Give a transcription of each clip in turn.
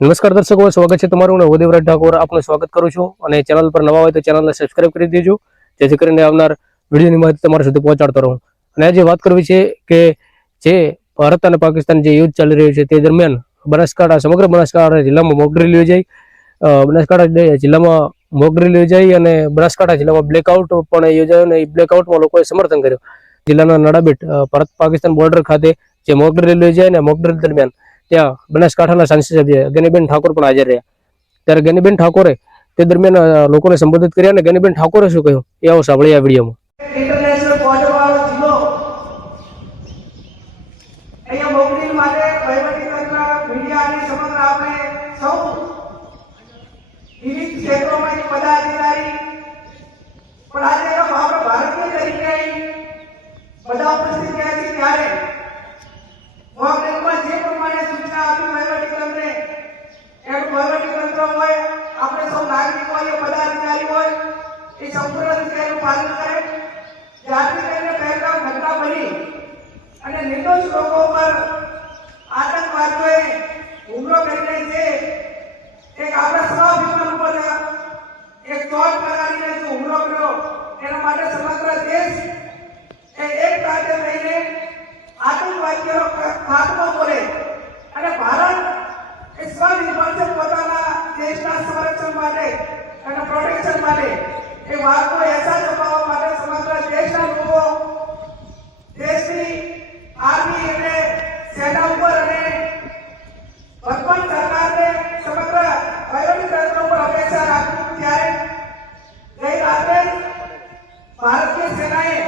નમસ્કાર દર્શકો, સ્વાગત છે તમારું હું દેવરાજ ઠાકોર આપનું સ્વાગત કરું છું અને ચેનલ પર નવા હોય તો ચેનલને સબસ્ક્રાઇબ કરી દેજો, જેથી કરીને આવનાર વિડીયોની માહિતી તમારા સુધી પહોંચાડતો રહું. અને આજે વાત કરવી છે કે જે ભારત અને પાકિસ્તાન જે યુદ્ધ ચાલી રહ્યું છે તે દરમિયાન બનાસકાંઠા, સમગ્ર બનાસકાંઠા જિલ્લામાં મોકડ્રીલ યોજાઈ. બનાસકાંઠા જિલ્લામાં મોકડ્રીલ યોજાઈ અને બનાસકાંઠા જિલ્લામાં બ્લેકઆઉટ પણ યોજાયો અને એ બ્લેકઆઉટમાં લોકોએ સમર્થન કર્યું. જિલ્લાના નડાબેટ ભારત પાકિસ્તાન બોર્ડર ખાતે જે મોકડ્રીલ છે અને મોકડ્રીલ દરમિયાન ત્યાં બનાસકાંઠાના સાંસદ સભ્ય ગનીબેન ઠાકોર પણ હાજર રહ્યા. ત્યારે ગનીબેન ઠાકોરે તે દરમિયાન લોકોને સંબોધિત કર્યા અને ગનીબેન ઠાકોરે શું કહ્યું? એ આવો સાંભળીએ આ વિડીયોમાં. સમગ્ર આપણે સૌ વિવિધ ક્ષેત્રોમાંથી પદાધિકારી પણ આજે એક આપણે ભારતીય તરીકે બધા ઉપસ્થિત થયા છે ત્યારે મોકલીલમાં જે પ્રમાણે સૂચના આપી વહીવટી તંત્રે એનું વહીવટી તંત્ર હોય આપણે સૌ નાગરિક હોય પદાધિકારી હોય એ સંપૂર્ણ રીતે એનું પાલન કરે જાતિ કરીને પહેલગામ ઘટના બની અને નિર્દોષ લોકો પર આતંકવાદીઓએ હુમલો કરીને જે એક આપણા સ્વાભિમાન ઉપર એક ચોટ લગાડીને જે હુમલો કર્યો, એના માટે સમગ્ર દેશ એ એક સાથે થઈને આતંકવાદીઓ ખાતમો કરે અને ભારત એ સ્વનિર્ભર છે પોતાના દેશના સંરક્ષણ માટે અને પ્રોટેક્શન માટે એ વાતનો અહેસાસ અપાવવા માટે સમગ્ર દેશના લોકો દેશની આર્મી એટલે સેના ઉપર અને વર્તમાન સરકારને સમગ્ર વહીવટી તંત્ર ઉપર અપેક્ષા રાખી હતી ત્યારે ગઈ રાત્રે ભારતીય સેનાએ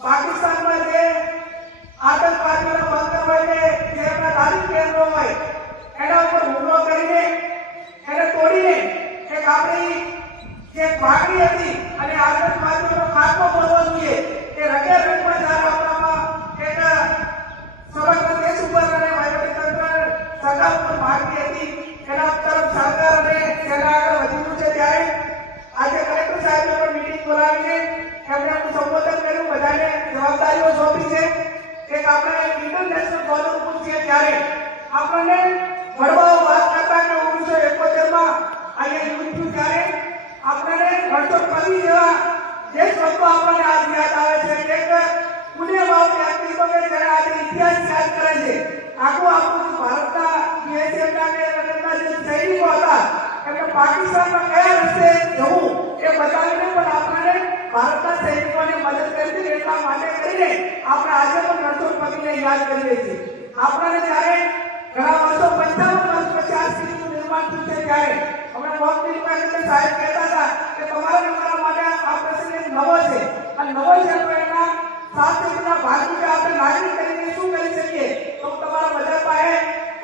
પાકિસ્તાનમાં જે આતંકવાદીઓનો બંકર હોય છે જે એમના હોય. એના ઉપર હુમલો કરીને, એને તોડીને, એક આપણી જે ભાગણી હતી અને આતંકવાદીઓનો ખાત્મો કરવો જોઈએ. એ રગે રગમાં જ્યારે આપણામાં એક સમગ્ર દેશ ઉપર અને વહીવટી તંત્ર સરકાર ઉપર ભાગતી હતી એના તરફ સરકાર અને સેના આગળ વધી રહ્યું છે ત્યારે આજે કલેક્ટર સાહેબે પણ મીટિંગ બોલાવીને એમણે એમનું સંબોધન કર્યું બધાને જવાબદારીઓ સોંપી છે એક આપણે ઇન્ટરનેશનલ બોર્ડર ઉપર છીએ ત્યારે આપણને વડવાઓ વાત કરતા કે ઓગણીસો એકોતેરમાં અહીંયા યુદ્ધ થયું ત્યારે આપણને વર્ષો કવિ જેવા દેશભક્તો આપણને આજ યાદ આવે છે કે આજે ઇતિહાસ કરે છે. આખું આપણું ભારતના કે રણના જે સૈનિકો હતા એમને પાકિસ્તાનમાં કયા રસ્તે જવું એ બતાવીને પણ આપણને ભારતના સૈનિકોને મદદ કરી હતી એટલા માટે કરીને આપણે આજે પણ રણછોડ પતિને યાદ કરીએ છીએ. આપણને જ્યારે ઘણા વર્ષો પંચાવન વર્ષ પછી આ સ્થિતિનું નિર્માણ થયું છે, ત્યારે હમણાં મોક મિલમાં સાહેબ કહેતા હતા કે તમારા તમારા માટે આ પ્રસંગ એક નવો છે અને નવો છે તો એના સાત પેઢીના ભાગરૂપે આપણે નાગરિક તરીકે શું કરી શકીએ તો હું તમારા બધા પાસે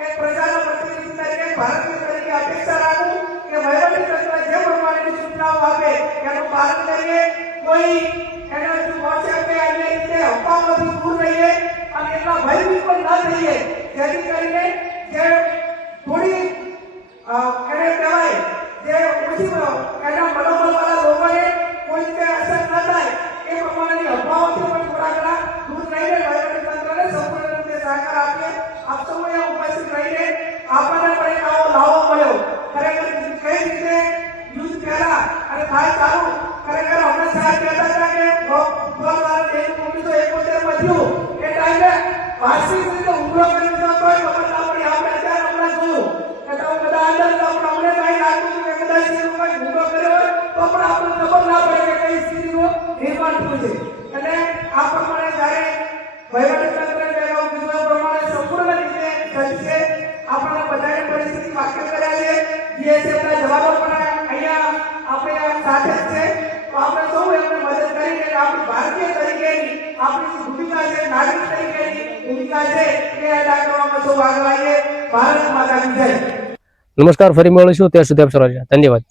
એક પ્રજાનો પ્રતિનિધિ તરીકે ભારતીય તરીકે અપેક્ષા રાખું કે વહીવટી તંત્ર જે પ્રમાણેની સૂચનાઓ આપે એનું પાલન કરીએ કોઈ એને જો વોટ્સએપ કે અન્ય રીતે અફવાઓથી દૂર રહીએ અને એટલા ભયભીત પણ ન થઈએ. જેથી કરીને જે થોડી એને કહેવાય, જે ઓછી એના મનોબળવાળા લોકોને કોઈ રીતે અસર ન થાય, એ પ્રમાણેની અફવાઓથી પણ થોડા ઘણા દૂર રહીને વહીવટી તંત્રને સંપૂર્ણ રીતે સહકાર આપીએ. આપ સૌએ ઉપસ્થિત રહીને આપણને પણ એક આવો લાવો મળ્યો. ખરેખર કઈ રીતે યુદ્ધ પહેલા અને થાય ચાલુ, ખરેખર હમણાં સાહેબ કહેતા હતા વાર્ષિક રીતે કરી દીધો તોય ખબર ના આપણે અત્યારે હમણાં જોયું બધા અંદર તો અમને કઈ લાગતું કે કર્યો હોય તો પણ આપણને ખબર ના પડે નિર્માણ થયું છે એટલે આ પ્રમાણે જ્યારે વહીવટી તંત્રએ પહેલા કીધું એ પ્રમાણે સંપૂર્ણ રીતે સજ્જ છે આપણને બધાને પરિસ્થિતિ વાકેફ કર્યા છે જે જવાનો પણ અહીંયા આપણે સાથે જ છે તો આપણે સૌ એમને મદદ કરીને કે આપણી ભારતીય તરીકેની આપણી જે ભૂમિકા છે નાગરિક તરીકેની ભૂમિકા છે એ અદા કરવામાં સૌ આગળ આવીએ ભારત માતાની જય. નમસ્કાર, ફરી મળીશું. ત્યાં સુધી આપ ધન્યવાદ.